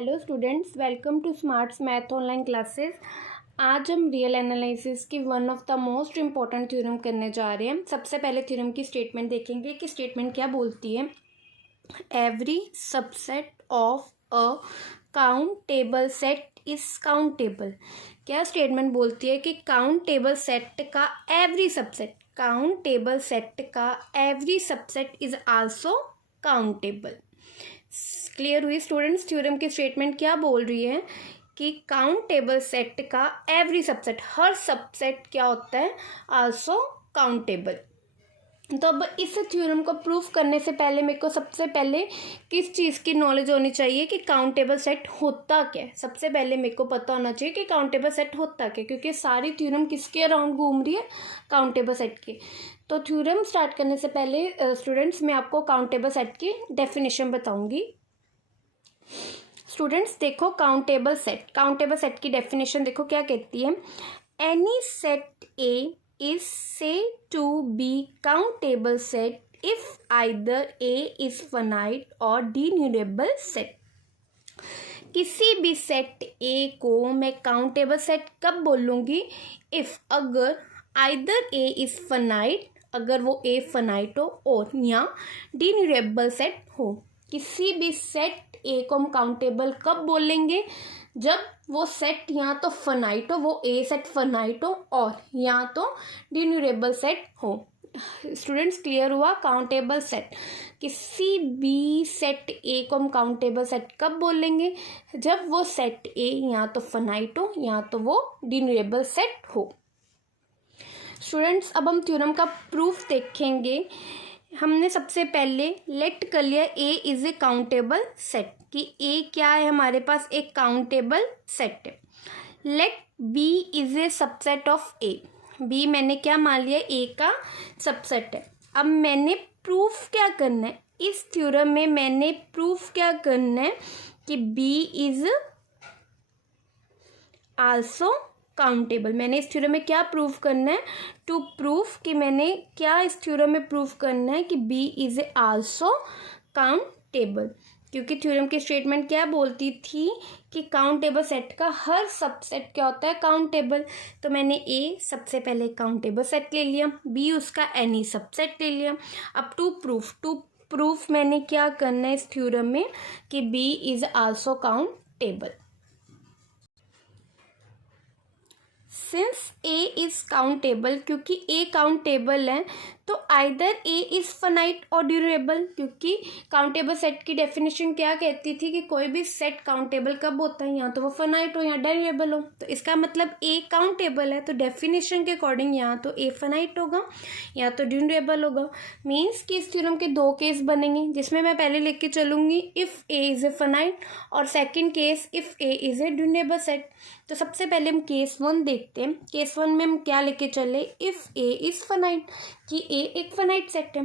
Hello students, welcome to smarts math online classes. आज हम real analysis की one of the most important theorem करने जा रहे हैं। सबसे पहले थ्योरम की स्टेटमेंट देखेंगे कि स्टेटमेंट क्या बोलती है। Every subset of a countable set is countable. क्या स्टेटमेंट बोलती है कि काउंटेबल सेट का एवरी सबसेट, काउंटेबल सेट का every subset is also countable. Clear हुई स्टूडेंट्स? थ्योरम की स्टेटमेंट क्या बोल रही है कि काउंटेबल सेट का एवरी सबसेट, हर सबसेट क्या होता है, आल्सो काउंटेबल। तो अब इस थ्योरम को प्रूफ करने से पहले मेरे को सबसे पहले किस चीज़ की नॉलेज होनी चाहिए कि काउंटेबल सेट होता क्या है। सबसे पहले मेरे को पता होना चाहिए कि काउंटेबल सेट होता क्या, क्योंकि सारी थ्योरम किसके अराउंड घूम रही है, काउंटेबल सेट की। तो थ्योरम स्टार्ट करने से पहले स्टूडेंट्स मैं आपको काउंटेबल सेट की डेफिनेशन बताऊंगी। स्टूडेंट्स देखो, काउंटेबल सेट की डेफिनेशन देखो क्या कहती है। Any set A is said to be countable set if either A is finite और डिन्यूरेबल सेट। किसी भी सेट ए को मैं काउंटेबल सेट कब बोलूँगी, इफ, अगर आइदर ए इज फाइनाइट, अगर वो ए फाइनाइट हो, और या डिन्यूरेबल सेट हो। किसी भी सेट ए को हम काउंटेबल कब बोलेंगे, जब वो सेट या तो फाइनाइट हो, वो ए सेट फाइनाइट हो, और या तो डिन्यूरेबल सेट हो। स्टूडेंट्स क्लियर हुआ? काउंटेबल सेट, किसी भी सेट ए को हम काउंटेबल सेट कब बोलेंगे, जब वो सेट ए या तो फाइनाइट हो या तो वो डिन्यूरेबल सेट हो। स्टूडेंट्स अब हम थ्योरम का प्रूफ देखेंगे। हमने सबसे पहले लेट कर लिया A is a countable set, कि ए क्या है, हमारे पास एक काउंटेबल सेट है। Let B is a subset of A, B मैंने क्या मान लिया, ए का सबसेट है। अब मैंने प्रूफ क्या करना है इस थ्योरम में, मैंने प्रूफ क्या करना है कि बी इज आल्सो काउंटेबल। मैंने इस थ्योरम में क्या प्रूफ करना है, टू प्रूफ, कि मैंने क्या इस थ्योरम में प्रूफ करना है कि B is a also countable. क्योंकि थ्योरम की स्टेटमेंट क्या बोलती थी कि काउंटेबल सेट का हर सबसेट क्या होता है, काउंटेबल। तो मैंने ए सबसे पहले काउंटेबल सेट ले लिया, बी उसका एनी सबसेट ले लिया। अब टू प्रूफ मैंने क्या करना है इस थ्योरम में कि B is also countable. Since A is countable, क्योंकि ए काउंटेबल है, तो आइदर ए इज फाइनाइट और ड्यूरेबल। क्योंकि काउंटेबल सेट की डेफिनेशन क्या कहती थी कि कोई भी सेट काउंटेबल कब होता है, या तो वो फाइनाइट हो या ड्यूरेबल हो। तो इसका मतलब ए काउंटेबल है, तो डेफिनेशन के अकॉर्डिंग या तो ए फाइनाइट होगा या तो ड्यूरेबल होगा। मीन्स कि इस थ्योरम के दो केस बनेंगे, जिसमें मैं पहले लेके चलूंगी if A is a finite, और second case if A is a denumerable set. तो सबसे पहले हम केस वन देखते हैं। केस वन में हम क्या लेके चले, इफ़ ए इज़ फाइनाइट, कि ए एक फाइनाइट सेट है।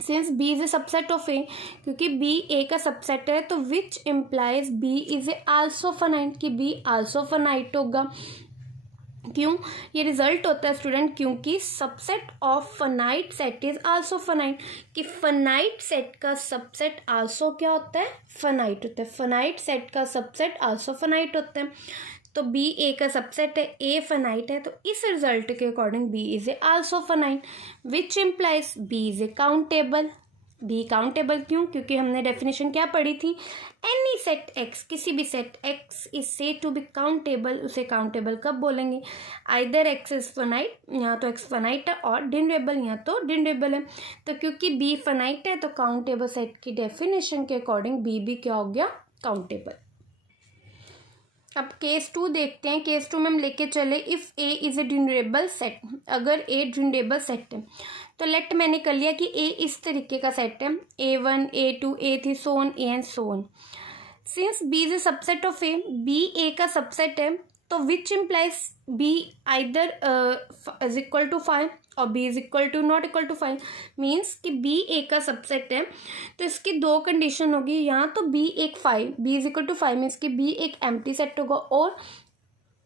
Since B is a subset of A, क्योंकि बी ए का सबसेट है, तो which implies B is a also finite, कि बी आल्सो फाइनाइट होगा। क्यों ये रिजल्ट होता है स्टूडेंट, क्योंकि subset of finite set is also finite, कि फाइनाइट सेट का सबसेट आल्सो क्या होता है, फाइनाइट होता है। फाइनाइट सेट का सबसेट आल्सो फाइनाइट होता है। तो बी ए का सबसेट है, ए फाइनाइट है, तो इस रिजल्ट के according B is a also finite, which implies B is a countable. B countable क्यों, क्योंकि हमने डेफिनेशन क्या पढ़ी थी, एनी सेट एक्स, किसी भी set X is said to be countable, उसे काउंटेबल कब बोलेंगे, आइदर एक्स इज फाइनाइट, या तो एक्स फाइनाइट है, और डिन्यूरेबल, या तो डिन्यूरेबल है। तो क्योंकि बी फाइनाइट है, तो काउंटेबल सेट की डेफिनेशन के अकॉर्डिंग बी भी क्या हो गया, काउंटेबल। अब केस टू देखते हैं। केस टू में हम लेके चले if A is a denumerable set, अगर ए ड्यूरेबल सेट है, तो लेट मैंने कर लिया कि ए इस तरीके का सेट है, A1 A2 A3 so on A and so on. Since B is a subset of A, B A का सबसेट है, तो which implies B either is equal to 5 or B is equal to not equal to 5। Means कि B A का subset है, तो इसकी दो condition होगी, या तो बी एक 5, B is equal to 5 means कि बी एक एम्प्टी सेट होगा, और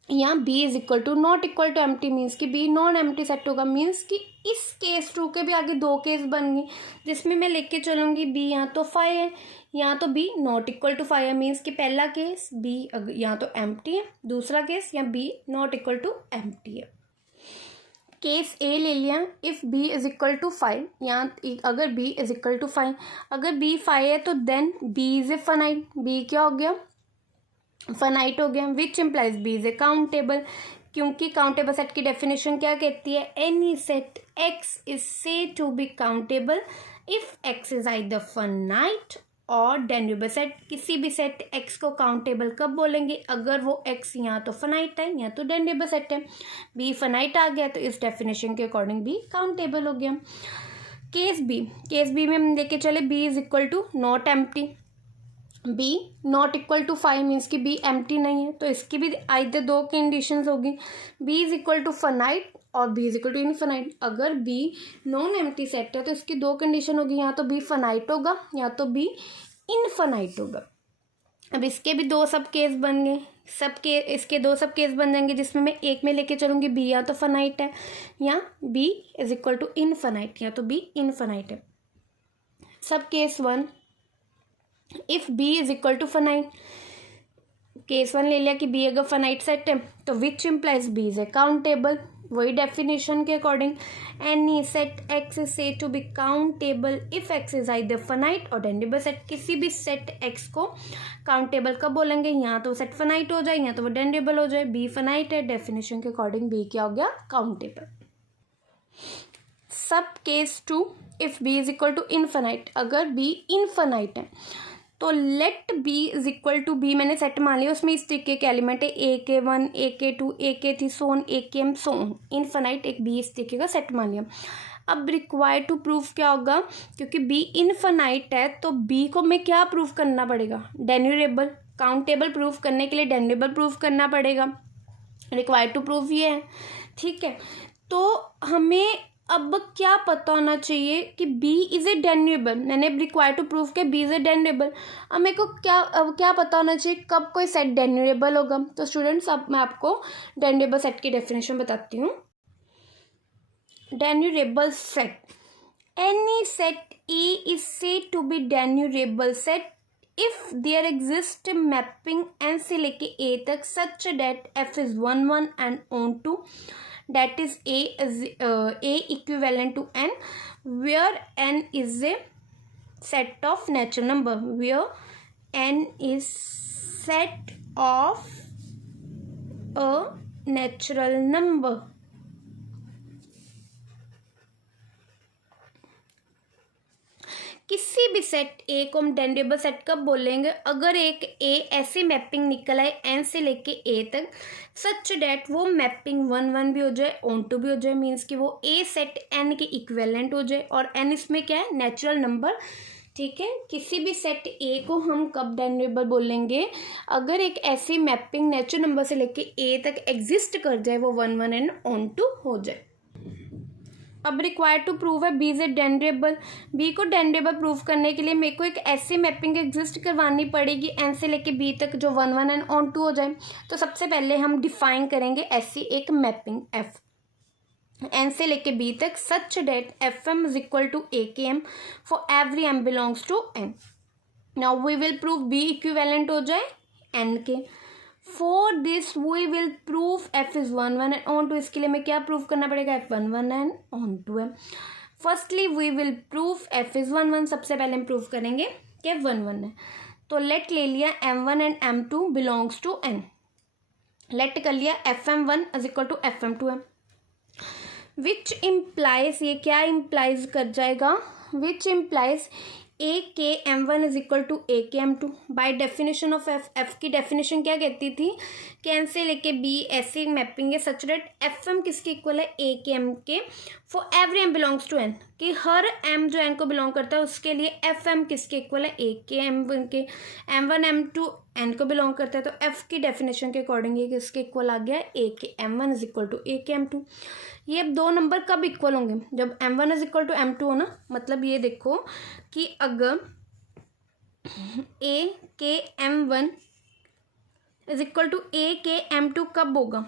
या B is equal to not equal to empty means कि बी नॉन एम्प्टी सेट होगा। मीन्स कि इस केस टू के भी आगे दो केस बन गए, जिसमें मैं लेके चलूँगी बी या तो 5 है यहाँ तो बी नॉट इक्वल टू 5 है, मीन्स कि पहला केस बी यहाँ तो एम्प्टी है, दूसरा केस यहाँ B not equal to empty है। केस ए ले लिया, if B is equal to 5, यहाँ अगर बी इज इक्वल टू 5, अगर बी 5 है तो then B is a finite, B क्या हो गया, फनाइट हो गया, which implies B is a countable, क्योंकि काउंटेबल सेट की डेफिनेशन क्या कहती है, any set X is said to be countable if X is either finite or denumerable set. किसी भी सेट एक्स को काउंटेबल कब बोलेंगे, अगर वो एक्स यहाँ तो फनाइट है या तो डेन्यूबल सेट है। बी फनाइट आ गया तो इस डेफिनेशन के अकॉर्डिंग बी काउंटेबल हो गया। केस बी में हम लेके चले B is equal to not empty, B not equal to 5 means कि बी एम्प्टी नहीं है, तो इसकी भी आइदर दो कंडीशंस होगी, B is equal to finite or B is equal to infinite. अगर बी नॉन एम्प्टी सेट है तो इसकी दो कंडीशन होगी, या तो बी फनाइट होगा या तो बी इनफनाइट होगा। अब इसके भी दो सब केस बन गए, इसके दो सब केस बन जाएंगे, जिसमें मैं एक में लेके चलूँगी बी या तो फनाइट है या B is equal to infinite, या तो बी इनफनाइट है। Sub case 1 if B is equal to finite, case 1 ले लिया कि बी अगर फनाइट सेट है तो which implies B is a countable, वही डेफिनेशन के according any set X is said to be countable if X is either finite or denumerable set. किसी भी सेट एक्स को काउंटेबल कब बोलेंगे, यहाँ तो सेट फनाइट हो जाए या तो वो डेन्यूबल हो जाए। बी फनाइट है, डेफिनेशन के अकॉर्डिंग बी क्या हो गया, countable. Sub case 2 if B is equal to infinite, अगर बी इनफनाइट है तो let B is equal to B मैंने सेट मान लिया, उसमें इस तरीके के एलिमेंट है AK1 AK2 AK3 सोन AKM सोन, इनफाइनाइट एक बी इस तरीके का सेट मान लिया। अब रिक्वायर्ड टू प्रूफ क्या होगा, क्योंकि बी इनफाइनाइट है तो बी को मैं क्या प्रूफ करना पड़ेगा, डेन्यूरेबल। काउंटेबल प्रूफ करने के लिए डेन्यूरेबल प्रूफ करना पड़ेगा, रिक्वायर्ड टू प्रूफ ये है, ठीक है। तो हमें अब क्या पता होना चाहिए कि B इज़ ए डेन्यूरेबल, मैंने रिक्वायर टू प्रूव के B इज़ ए डेन्यूरेबल। अब मेरे को क्या पता होना चाहिए कब कोई सेट डेन्यूरेबल होगा। तो स्टूडेंट्स अब मैं आपको डेन्यूरेबल सेट की डेफिनेशन बताती हूँ। Denumerable set, any set A is said to be denumerable set if there exist mapping N से लेके A तक such that F is 1 1 and onto that is A equivalent to N, where N is a set of natural number, where N is set of a natural number। किसी भी set ए को हम डेन्यूरेबल set कब बोलेंगे, अगर एक ए ऐसी mapping निकल आए एन से लेके ए तक सच डेट वो मैपिंग 1 1 भी हो जाए ऑन टू भी हो जाए, मीन्स कि वो ए सेट एन के इक्विवेलेंट हो जाए और एन इसमें क्या है, नेचुरल नंबर, ठीक है। किसी भी सेट ए को हम कब डेन्यूरेबल बोलेंगे, अगर एक ऐसी मैपिंग नेचुरल नंबर से लेके ए तक एग्जिस्ट कर जाए, वो 1 1 एंड ऑन टू हो जाए। अब रिक्वायर्ड टू प्रूव है बी इज ए डेन्यूरेबल, बी को डेन्यूरेबल प्रूव करने के लिए मेरे को एक ऐसी मैपिंग एग्जिस्ट करवानी पड़ेगी एन से लेके बी तक जो 1 1 एंड ऑन टू हो जाए। तो सबसे पहले हम डिफाइन करेंगे ऐसी एक मैपिंग एफ एन से लेके बी तक such that F M is equal to A K M for every M belongs to N. Now we will prove B equivalent हो जाए एन के। For this we will prove F is 1 1 and onto, इसके लिए मैं क्या prove करना पड़ेगा, F 1 1 and onto है। Firstly we will prove F is 1 1, सबसे पहले हम प्रूव करेंगे कि एफ 1 1 है। तो लेट ले लिया M1 and M2 belongs to N, let कर लिया FM1 is equal to FM2 है, विच इम्प्लाइज, ये क्या इम्प्लाइज कर जाएगा, विच इम्प्लाइज ए के M1 is equal to A के M2 by definition of F. F की डेफिनेशन क्या कहती थी कि एन से लेके बी ऐसी मैपिंग है सच डेट एफ एम किसके इक्वल है, ए के एम के, for every M belongs to N, कि हर एम जो एन को बिलोंग करता है उसके लिए एफ एम किसके इक्वल है, ए के एम के, M1 M2 एन को बिलोंग करता है। तो एफ की डेफिनेशन के अकॉर्डिंग ये किसके इक्वल आ गया, ए के M1 is equal to A के M2। ये अब दो नंबर कब इक्वल होंगे, जब M1 is equal to M2 हो ना, मतलब ये देखो कि अगर ए के M1 is equal to A के M2 कब होगा,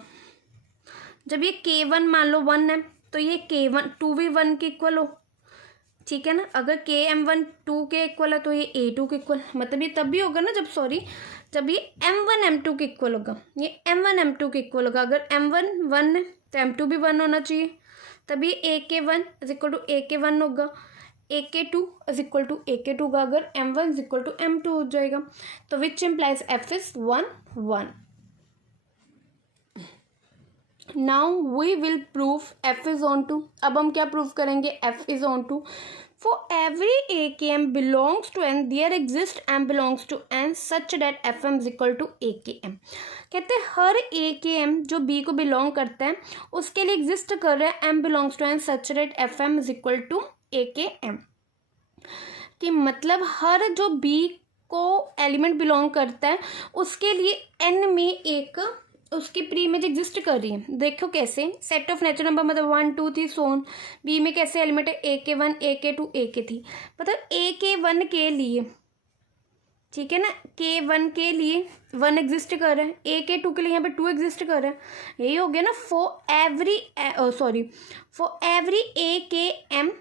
जब ये K1 मान लो 1 है तो ये K1 2 भी 1 के इक्वल हो, ठीक है ना। अगर KM1 2 के इक्वल है तो ये A2 के इक्वल, मतलब ये तब भी होगा ना जब ये M1 M2 के इक्वल होगा, ये M1 M2 के इक्वल होगा। अगर M1 1 है तो M2 भी 1 होना चाहिए, तभी AK1 is equal to AK1 होगा, AK2 is equal to AK2 होगा, अगर M1 is equal to M2 हो जाएगा। तो which implies F is 1 1। Now we will prove F is onto. अब हम क्या प्रूव करेंगे, F is onto for every AKM belongs to N there exist M belongs to N such that FM is equal to AKM। कहते हैं हर AKM जो B को belong करता है उसके लिए एग्जिस्ट कर रहा है M belongs to N such that FM is equal to AKM। कि मतलब हर जो B को एलिमेंट बिलोंग करता है उसके लिए N में एक उसकी प्री इमेज एग्जिस्ट कर रही है। देखो कैसे, सेट ऑफ नेचुरल नंबर मतलब 1 2 3 सोन, बी में कैसे एलिमेंट है AK1 AK2 AK3, मतलब AK1 के लिए, ठीक है ना, K1 के लिए 1 एग्जिस्ट कर रहा है, AK2 के लिए यहाँ पे 2 एग्जिस्ट कर रहा है। यही हो गया ना। For every AKM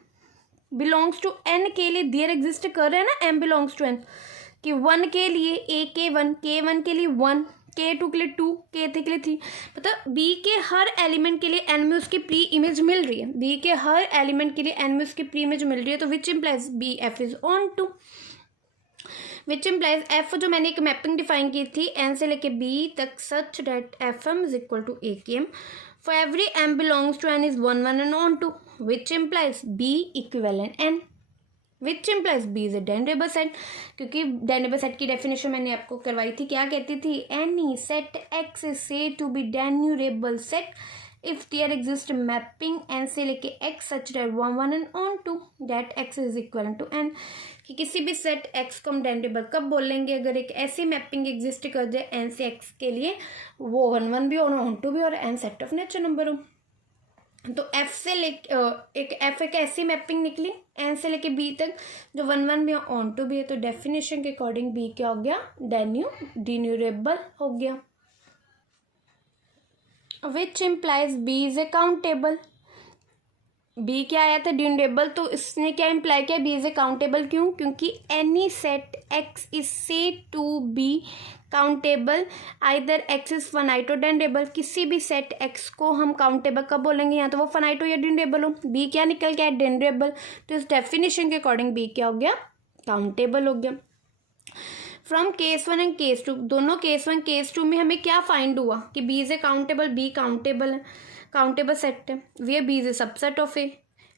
belongs to N के लिए देयर एग्जिस्ट कर रहे हैं ना M बिलोंग्स टू N, कि 1 के लिए AK1, K1 के लिए 1, K2 के लिए 2, K3 के लिए 3, मतलब B के हर एलिमेंट के लिए N में उसकी प्री इमेज मिल रही है, B के हर एलिमेंट के लिए N में उसकी प्री इमेज मिल रही है। तो which implies B F is onto, which implies F जो मैंने एक मैपिंग डिफाइन की थी N से लेके B तक such that FM is equal to AKM for every M belongs to N is 1 1 and onto, which implies B equivalent N, which implies B is a denumerable set. क्योंकि denumerable set की definition मैंने आपको करवाई थी, क्या कहती थी, any set X is said to be denumerable set if there exist mapping N से लेके X such that 1 1 and onto that X is equal to N। कि किसी भी सेट X को हम डेनरेबल कब बोलेंगे, अगर एक ऐसी मैपिंग एग्जिस्ट कर जाए N से X के लिए, वो 1 1 भी और ऑन टू भी और N set of natural number हो। तो F से एक ऐसी मैपिंग निकली N से लेके B तक जो 1 1 भी ऑन टू भी है, तो डेफिनेशन के अकॉर्डिंग B क्या हो गया, डेन्यूरेबल हो गया। Which implies B is a countable. B क्या आया था, डेन्यूरेबल, तो इसने क्या इम्प्लाई किया, B इज ए काउंटेबल। क्यों, क्योंकि any set X is said to be countable either X is finite or denumerable. किसी भी सेट X को हम काउंटेबल कब बोलेंगे, या तो वो फनाइट हो या डेनरेबल हो। B क्या निकल गया, डेनरेबल, तो इस डेफिनेशन के अकॉर्डिंग B क्या हो गया, काउंटेबल हो गया। फ्रॉम केस 1 एंड केस 2, दोनों केस 1 केस 2 में हमें क्या फाइंड हुआ कि B is a countable, B countable है, काउंटेबल सेट है, वे B is a subset of A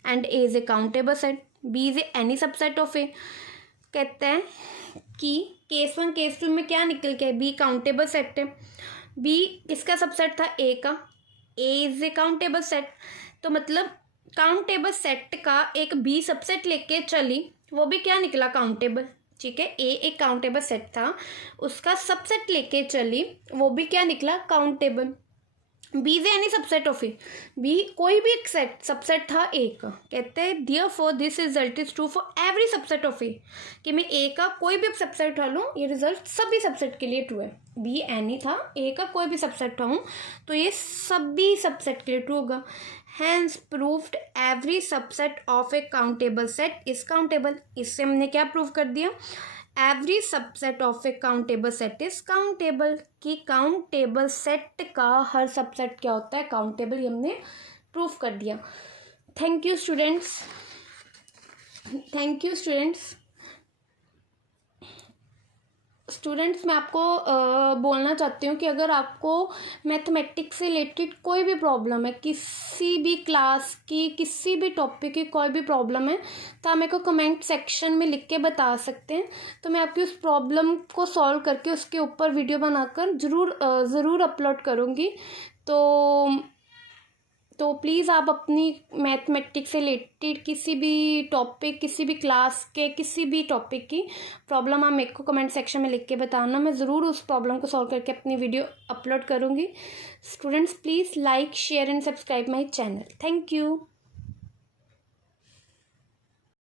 and A is a countable set, B is A any subset of A। कहते हैं कि केस 1 केस 2 में क्या निकल के B काउंटेबल सेट है, B किसका सबसेट था, A का, A is a countable set, तो मतलब काउंटेबल सेट का एक B सबसेट लेके चली, वो भी क्या निकला, काउंटेबल। ठीक है, A एक काउंटेबल सेट था, उसका सबसेट लेके चली, वो भी क्या निकला, countable. B is any subset of A, B कोई भी एक सेट सबसेट था A का। कहते हैं therefore this result is true for every subset of A, कि मैं A का कोई भी सबसेट उठा लूँ, ये रिजल्ट सभी सबसेट के लिए ट्रू है। B एनी था, A का कोई भी सबसेट उठाऊँ तो ये सभी सबसेट के लिए ट्रू होगा। Hence proved every subset of a countable set is countable. इससे हमने क्या प्रूव कर दिया, every subset of a countable set is countable, कि काउंटेबल सेट का हर सबसेट क्या होता है, काउंटेबल, ये हमने प्रूव कर दिया। Thank you students, thank you students. Students मैं आपको बोलना चाहती हूँ कि अगर आपको मैथमेटिक्स से रिलेटेड कोई भी प्रॉब्लम है, किसी भी क्लास की, किसी भी टॉपिक की कोई भी प्रॉब्लम है, तो आप मेरे को कमेंट सेक्शन में लिख के बता सकते हैं। तो मैं आपकी उस प्रॉब्लम को सॉल्व करके उसके ऊपर वीडियो बनाकर ज़रूर अपलोड करूँगी। तो प्लीज़ आप अपनी मैथमेटिक्स से रिलेटेड किसी भी टॉपिक, किसी भी क्लास के किसी भी टॉपिक की प्रॉब्लम आप मेरे को कमेंट सेक्शन में लिख के बताना, मैं ज़रूर उस प्रॉब्लम को सॉल्व करके अपनी वीडियो अपलोड करूँगी। Students please like, share and subscribe my channel. Thank you.